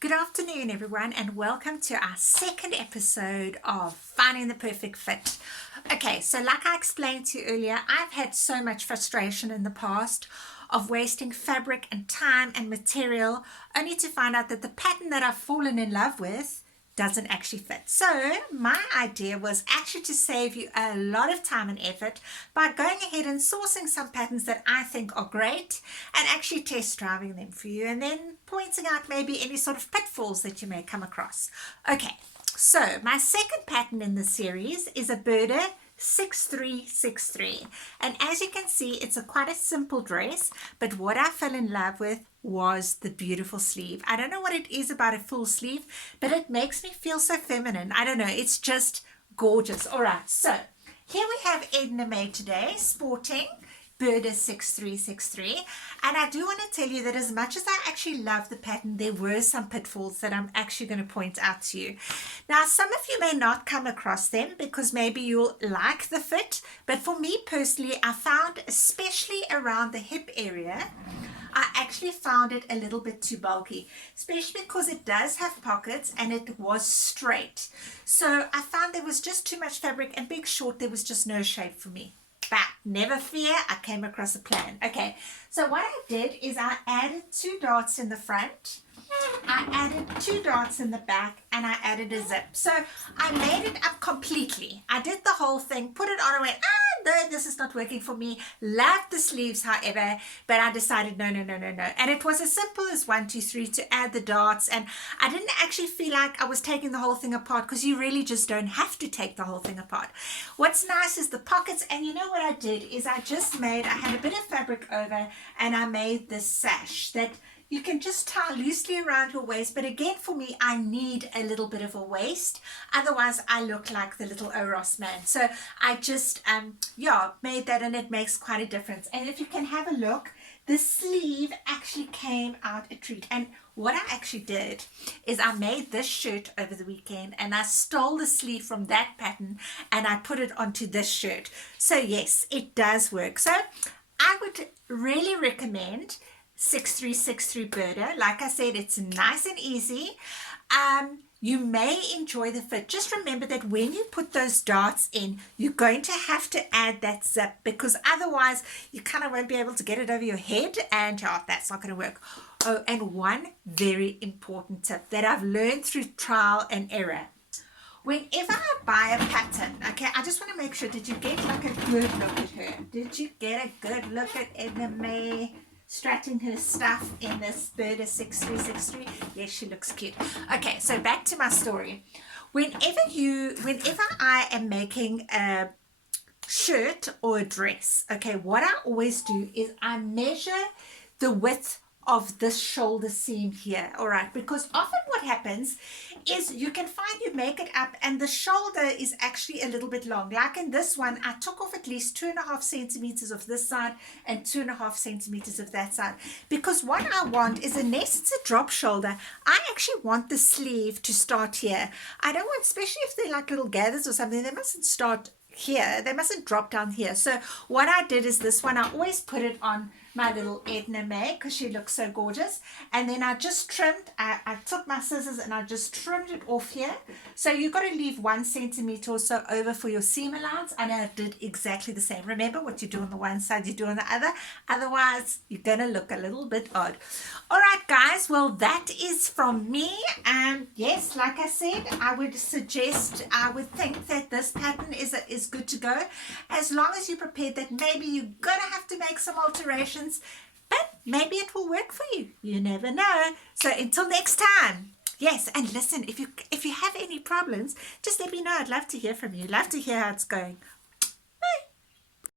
Good afternoon, everyone, and welcome to our second episode of Finding the Perfect Fit. Okay, so like I explained to you earlier, I've had so much frustration in the past of wasting fabric and time and material only to find out that the pattern that I've fallen in love with doesn't actually fit. So my idea was actually to save you a lot of time and effort by going ahead and sourcing some patterns that I think are great and actually test driving them for you, and then pointing out maybe any sort of pitfalls that you may come across. Okay, so my second pattern in the series is a birder 6363, and as you can see, it's quite a simple dress, but what I fell in love with was the beautiful sleeve. I don't know what it is about a full sleeve, but it makes me feel so feminine. I don't know, it's just gorgeous. All right, so here we have Edna May today sporting birder 6363, and I do want to tell you that as much as I actually love the pattern, there were some pitfalls that I'm actually going to point out to you. Now, some of you may not come across them because maybe you'll like the fit, but for me personally, I found, especially around the hip area, I actually found it a little bit too bulky, especially because it does have pockets and it was straight. So I found there was just too much fabric, and big short, there was just no shape for me. But never fear, I came across a plan. Okay, so what I did is I added 2 darts in the front, I added 2 darts in the back, and I added a zip. So I made it up completely. I did the whole thing, put it on, and went, no, this is not working for me. Loved the sleeves, however, but I decided no. And it was as simple as 1, 2, 3 to add the darts, and I didn't actually feel like I was taking the whole thing apart, because you really just don't have to take the whole thing apart. What's nice is the pockets, and you know what I did is I had a bit of fabric over, and I made this sash that you can just tie loosely around your waist, but again, for me, I need a little bit of a waist. Otherwise, I look like the little Oros man. So I just, made that, and it makes quite a difference. And if you can have a look, the sleeve actually came out a treat. And what I actually did is I made this shirt over the weekend, and I stole the sleeve from that pattern, and I put it onto this shirt. So yes, it does work. So I would really recommend 6363 birder. Like I said, it's nice and easy. You may enjoy the fit. Just remember that when you put those darts in, you're going to have to add that zip, because otherwise you kind of won't be able to get it over your head, and that's not going to work. Oh, and one very important tip that I've learned through trial and error. Whenever I buy a pattern, okay, I just want to make sure, did you get like a good look at her? Did you get a good look at Edna May strutting her stuff in this birder 6363? Yes, she looks cute. Okay, so back to my story. Whenever I am making a shirt or a dress, okay, what I always do is I measure the width of this shoulder seam here, all right, because often what happens is you can find you make it up and the shoulder is actually a little bit long. Like in this one, I took off at least 2.5 centimeters of this side and 2.5 centimeters of that side, because what I want is, unless it's a drop shoulder, I actually want the sleeve to start here. I don't want, especially if they're like little gathers or something, they mustn't start here, they mustn't drop down here. So what I did is this one, I always put it on my little Edna May because she looks so gorgeous, and then I just trimmed, I took my scissors and I just trimmed it off here. So you've got to leave 1 centimeter or so over for your seam allowance, and I did exactly the same. Remember, what you do on the one side you do on the other, otherwise you're gonna look a little bit odd. All right guys, well that is from me, and yes, like I said, I would think that this pattern is good to go, as long as you're prepared that maybe you're gonna have to make some alterations, but maybe it will work for you. You never know. So until next time. Yes, and listen, if you have any problems, just let me know. I'd love to hear from you. Love to hear how it's going.